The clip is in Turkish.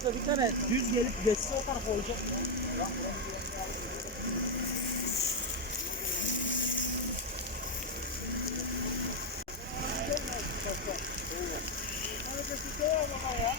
Aslında bir tane düz gelip geçse o tarafa olacak ya. Hareketi devam ama ya.